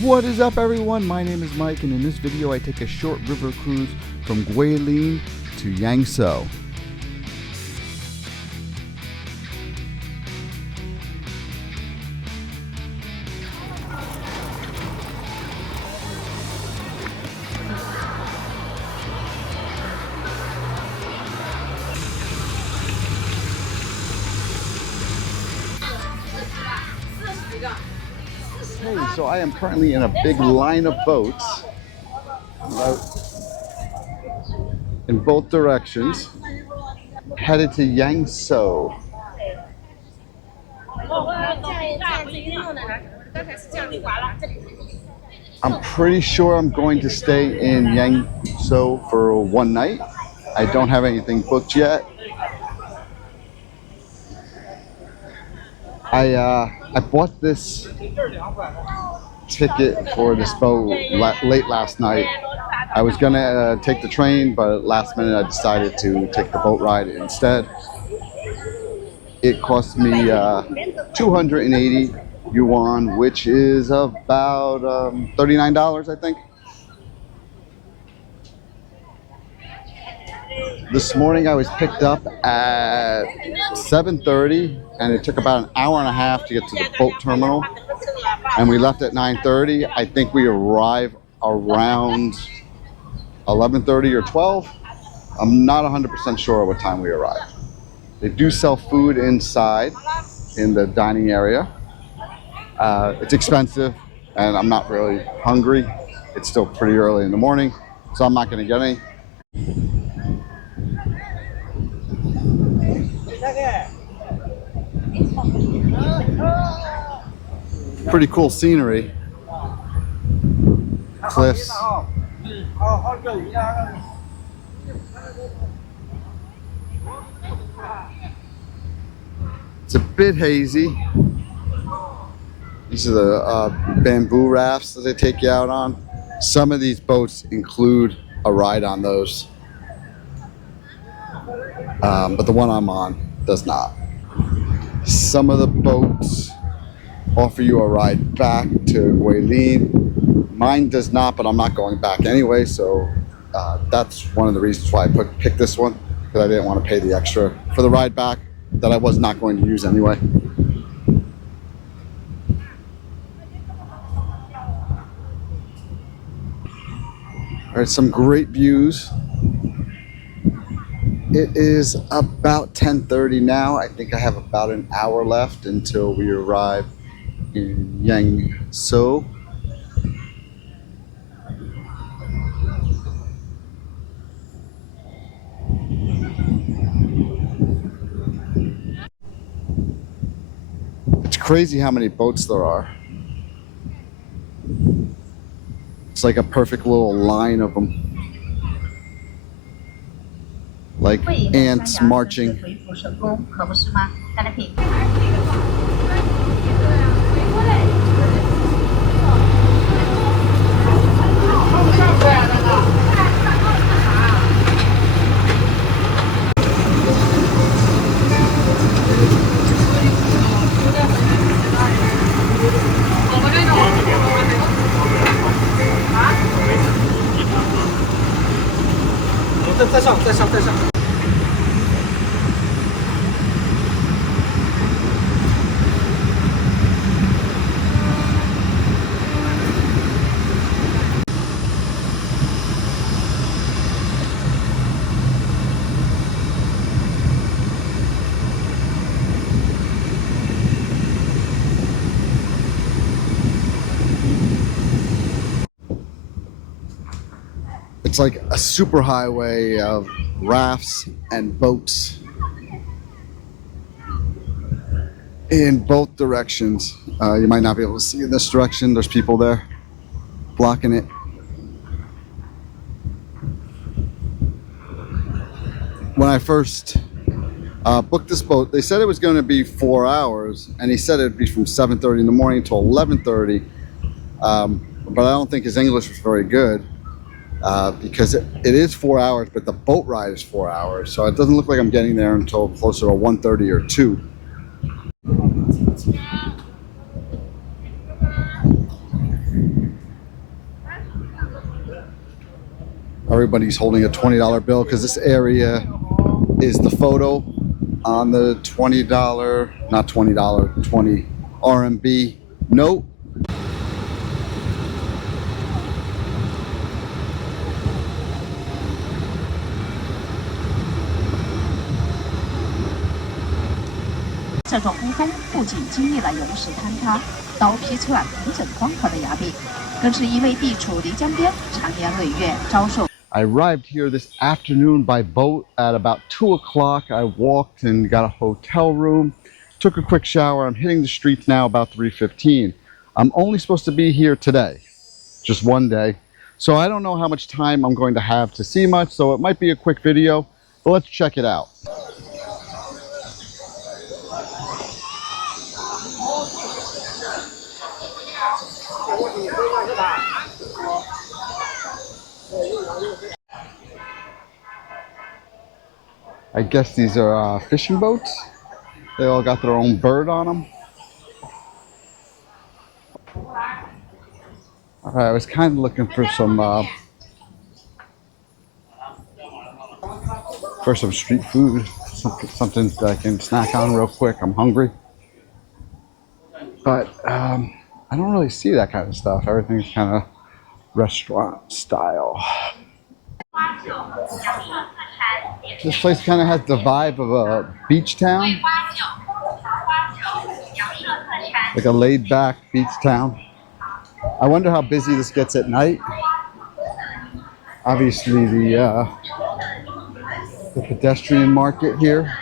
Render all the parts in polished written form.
What is up, everyone? My name is Mike, and in this video I take a short river cruise from Guilin to Yangzhou. Hey, so I am currently in a big line of boats in both directions, headed to Yangzhou. I'm pretty sure I'm going to stay in Yangzhou for one night. I don't have anything booked yet. I bought this ticket for this boat late last night. I was gonna take the train, but last minute I decided to take the boat ride instead. It cost me 280 yuan, which is about $39, I think. This morning I was picked up at 7:30, and it took about an hour and a half to get to the boat terminal. And we left at 9:30. I think we arrived around 11:30 or 12. I'm not 100% sure what time we arrived. They do sell food inside in the dining area. It's expensive, and I'm not really hungry. It's still pretty early in the morning, so I'm not going to get any. Pretty cool scenery. Cliffs. It's a bit hazy. These are the bamboo rafts that they take you out on. Some of these boats include a ride on those, but the one I'm on does not. Some of the boats offer you a ride back to Guilin. Mine does not, but I'm not going back anyway, so that's one of the reasons why I picked this one, because I didn't want to pay the extra for the ride back that I was not going to use anyway. All right, some great views. It is about 10:30 now. I think I have about an hour left until we arrive in Yangzhou. It's crazy how many boats there are. It's like a perfect little line of them, like ants marching. It's like a super highway of rafts and boats in both directions. You might not be able to see in this direction. There's people there blocking it. When I first booked this boat, they said it was going to be 4 hours, and he said it'd be from 7:30 in the morning till 11:30. But I don't think his English was very good. Because it is 4 hours, but the boat ride is 4 hours, so it doesn't look like I'm getting there until closer to 1:30 or 2. Everybody's holding a $20 bill because this area is the photo on the $20, not $20, 20 RMB note.这种工蜂不仅经历了岩石坍塌、刀劈出了平整光滑的崖壁，更是因为地处漓江边，长年累月遭受。I arrived here this afternoon by boat at about 2 o'clock. I walked and got a hotel room, took a quick shower. I'm hitting the streets now about 3:15. I'm only supposed to be here today, just one day. So I don't know how much time I'm going to have to see much, so it might be a quick video, but let's check it out. I guess these are fishing boats. They all got their own bird on them. All right, I was kind of looking for some street food, something that I can snack on real quick. I'm hungry, but I don't really see that kind of stuff. Everything's kind of restaurant style. This place kind of has the vibe of a beach town, like a laid-back beach town. I wonder how busy this gets at night. Obviously, the pedestrian market here.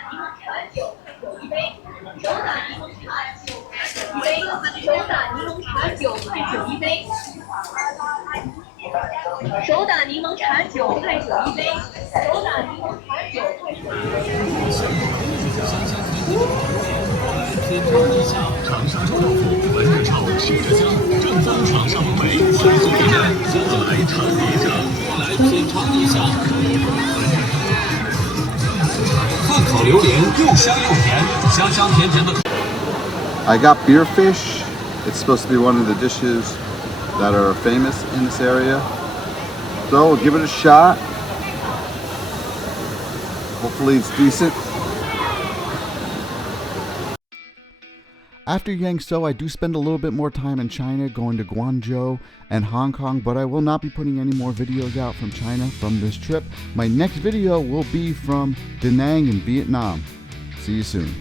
I got beer fish. It's supposed to be one of the dishes that are famous in this area. So we'll give it a shot. Hopefully it's decent. After Yangzhou, I do spend a little bit more time in China, going to Guangzhou and Hong Kong, but I will not be putting any more videos out from China from this trip. My next video will be from Da Nang in Vietnam. See you soon.